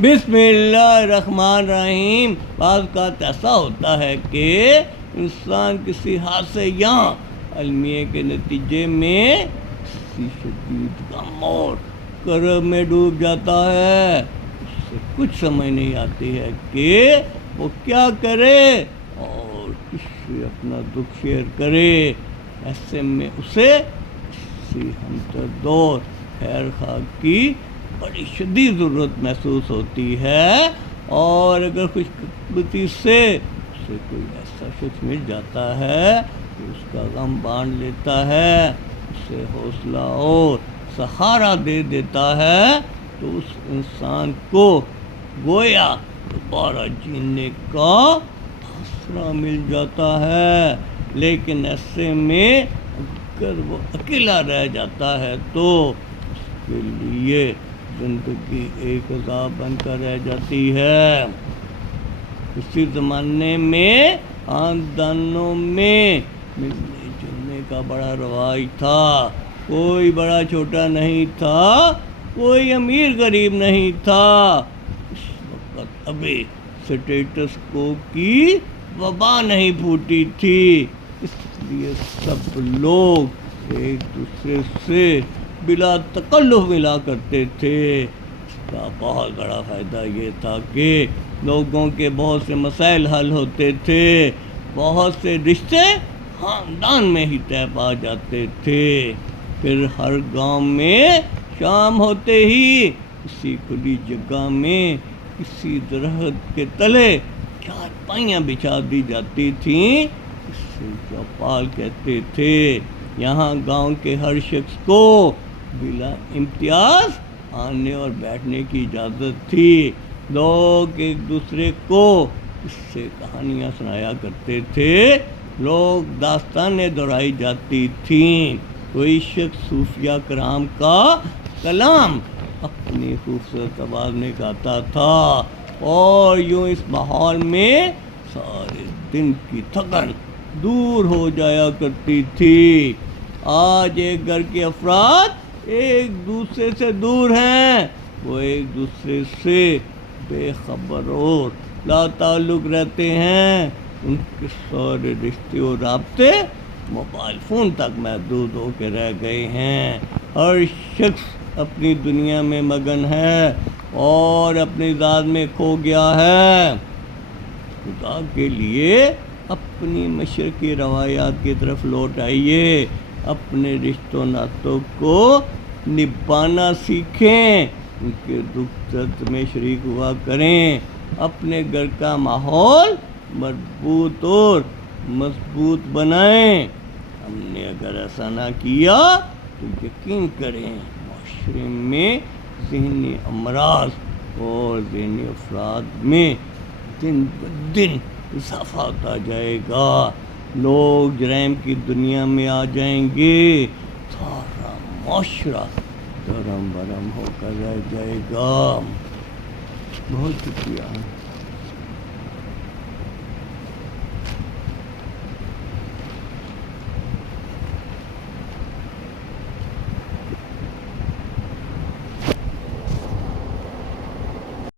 بسم اللہ الرحمن الرحیم۔ بعض کا ایسا ہوتا ہے کہ انسان کسی حادثے یا المیہ کے نتیجے میں کسی شدید غم اور کرب میں ڈوب جاتا ہے، اس سے کچھ سمجھ نہیں آتی ہے کہ وہ کیا کرے اور کس سے اپنا دکھ شیئر کرے۔ ایسے میں اسے کسی ہمدرد اور خیر خواہ کی بڑی شدید ضرورت محسوس ہوتی ہے، اور اگر خوش قسمتی سے اسے کوئی ایسا شخص مل جاتا ہے کہ اس کا غم بانٹ لیتا ہے، اسے حوصلہ اور سہارا دے دیتا ہے، تو اس انسان کو گویا دوبارہ جینے کا حوصلہ مل جاتا ہے۔ لیکن ایسے میں اگر وہ اکیلا رہ جاتا ہے تو اس کے لیے زندگی ایک عذاب بن کر رہ جاتی ہے۔ اسی زمانے میں خاندانوں میں ملنے جلنے کا بڑا رواج تھا، کوئی بڑا چھوٹا نہیں تھا، کوئی امیر غریب نہیں تھا۔ اس وقت ابھی سٹیٹس کو کی وبا نہیں پھوٹی تھی، اس لیے سب لوگ ایک دوسرے سے بلا تکلف ملا کرتے تھے۔ اس کا بہت بڑا فائدہ یہ تھا کہ لوگوں کے بہت سے مسائل حل ہوتے تھے، بہت سے رشتے خاندان میں ہی طے پا جاتے تھے۔ پھر ہر گاؤں میں شام ہوتے ہی کسی کھلی جگہ میں کسی درخت کے تلے چارپائیاں بچھا دی جاتی تھیں، اس سے چوپال کہتے تھے۔ یہاں گاؤں کے ہر شخص کو بلا امتیاز آنے اور بیٹھنے کی اجازت تھی۔ لوگ ایک دوسرے کو اس سے کہانیاں سنایا کرتے تھے، لوگ داستانیں دہرائی جاتی تھیں، کوئی شخص صوفیہ کرام کا کلام اپنی خوبصورت آواز میں گاتا تھا، اور یوں اس ماحول میں سارے دن کی تھکن دور ہو جایا کرتی تھی۔ آج ایک گھر کے افراد ایک دوسرے سے دور ہیں، وہ ایک دوسرے سے بے خبر اور لا تعلق رہتے ہیں، ان کے سارے رشتے اور رابطے موبائل فون تک محدود ہو کے رہ گئے ہیں۔ ہر شخص اپنی دنیا میں مگن ہے اور اپنی ذات میں کھو گیا ہے۔ خدا کے لیے اپنی مشرقی روایات کی طرف لوٹ آئیے، اپنے رشتوں ناتوں کو نبھانا سیکھیں، ان کے دکھ درد میں شریک ہوا کریں، اپنے گھر کا ماحول مربوط اور مضبوط بنائیں۔ ہم نے اگر ایسا نہ کیا تو یقین کریں معاشرے میں ذہنی امراض اور ذہنی افراد میں دن بدن اضافہ ہوتا جائے گا، لوگ جرائم کی دنیا میں آ جائیں گے، سارا معاشرہ درم برم ہو کر رہ جائے گا۔ بہت شکریہ۔